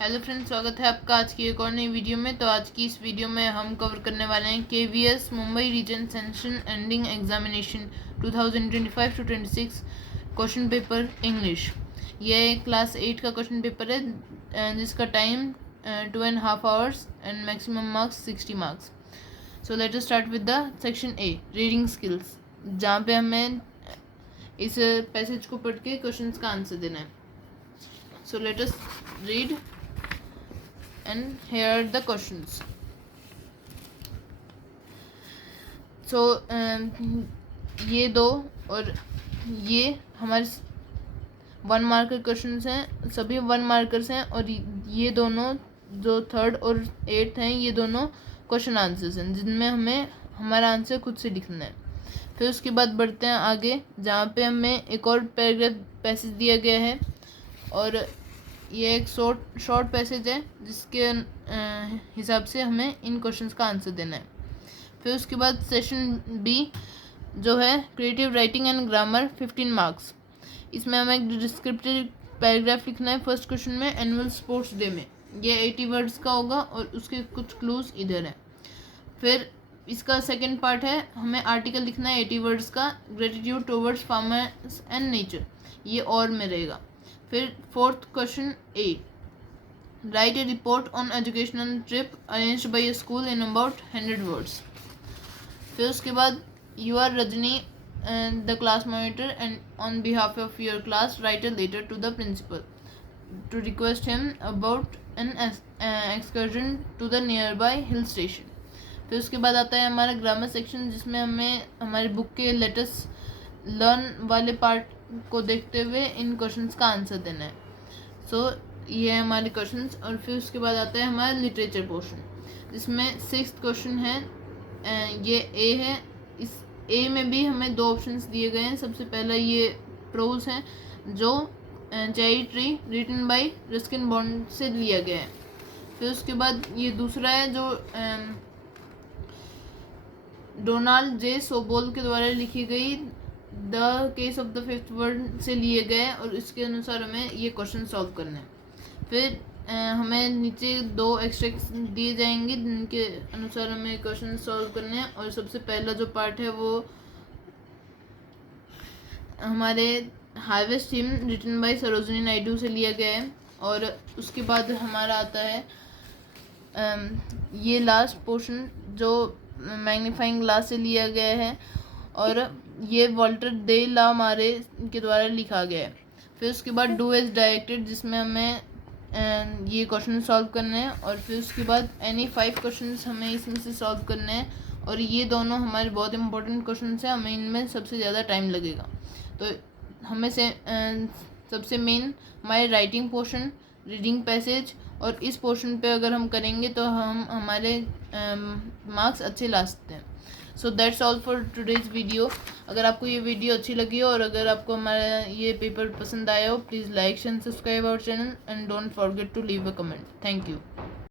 Hello friends, स्वागत है आपका आज की एक और नई वीडियो में। तो आज की इस वीडियो में हम कवर करने वाले हैं KVS Mumbai region session ending examination 2025-26 question paper English. ये क्लास 8 का क्वेश्चन पेपर है जिसका time 2.5 hours and maximum marks 60 marks. So let us start with the section A, reading skills, जहाँ पे हमें इस पैसेज को पढ़ के क्वेश्चन का आंसर देना है। सो let us read and here are the questions. So ये दो और ये हमारे 1 मार्कर क्वेश्चंस हैं, सभी 1 मार्कर्स हैं। और ये दोनों जो 3rd और 8th हैं, ये दोनों क्वेश्चन आंसर्स हैं जिनमें हमें हमारा आंसर खुद से लिखना है। फिर उसके बाद बढ़ते हैं आगे, जहाँ पे हमें एक और पैराग्राफ पैसेज दिया गया है और ये एक शॉर्ट पैसेज है जिसके हिसाब से हमें इन क्वेश्चंस का आंसर देना है। फिर उसके बाद सेशन बी जो है creative writing and grammar 15 marks. इसमें हमें एक डिस्क्रिप्टिव पैराग्राफ लिखना है। फर्स्ट क्वेश्चन में एनुअल स्पोर्ट्स डे में, ये 80 वर्ड्स का होगा और उसके कुछ क्लूज इधर है। फिर इसका सेकेंड पार्ट है, हमें आर्टिकल लिखना है 80 वर्ड्स का, gratitude towards farmers and nature, ये और में रहेगा। फिर 4th question A, write a report on educational trip arranged by a school in about 100 words. फिर उसके बाद you are Rajni the class monitor and on behalf of your class write a letter to the principal to request him about an excursion to the nearby hill station. फिर उसके बाद आता है हमारा grammar section, जिसमें हमें हमारी book के लेटेस्ट लर्न वाले पार्ट को देखते हुए इन क्वेश्चंस का आंसर देना है। सो ये है हमारे क्वेश्चंस। और फिर उसके बाद आता है हमारा लिटरेचर पोर्शन, जिसमें 6th क्वेश्चन है, ये ए है। इस ए में भी हमें 2 ऑप्शंस दिए गए हैं। सबसे पहला ये प्रोज है जो cherry tree written by Ruskin Bond से लिया गया है। फिर उसके बाद ये दूसरा है जो डोनाल्ड जे सोबोल के द्वारा लिखी गई the case of the 5th word से लिए गए और इसके अनुसार हमें ये क्वेश्चन सॉल्व करना है। फिर हमें नीचे 2 एक्सट्रैक्ट्स दिए जाएंगे जिनके अनुसार हमें क्वेश्चन सॉल्व करने हैं। और सबसे पहला जो पार्ट है वो हमारे harvest hymn written by Sarojini Naidu से लिया गया है। और उसके बाद हमारा आता है ये लास्ट पोर्शन जो मैग्नीफाइंग ग्लास से लिया गया है और ये वॉल्टर दे ला मारे के द्वारा लिखा गया है। फिर उसके बाद डू एज डायरेक्टेड, जिसमें हमें ये क्वेश्चन सॉल्व करने हैं। और फिर उसके बाद एनी 5 क्वेश्चंस हमें इसमें से सॉल्व करने हैं और ये दोनों हमारे बहुत इंपॉर्टेंट क्वेश्चन हैं, हमें इनमें सबसे ज़्यादा टाइम लगेगा। तो हमें से सबसे मेन हमारे राइटिंग पोर्शन, रीडिंग पैसेज, और इस पोर्शन पे अगर हम करेंगे तो हम हमारे मार्क्स अच्छे ला सकते हैं। So that's all for today's video. अगर आपको ये वीडियो अच्छी लगी हो और अगर आपको हमारा ये पेपर पसंद आया हो, please like and subscribe our channel and don't forget to leave a comment. Thank you.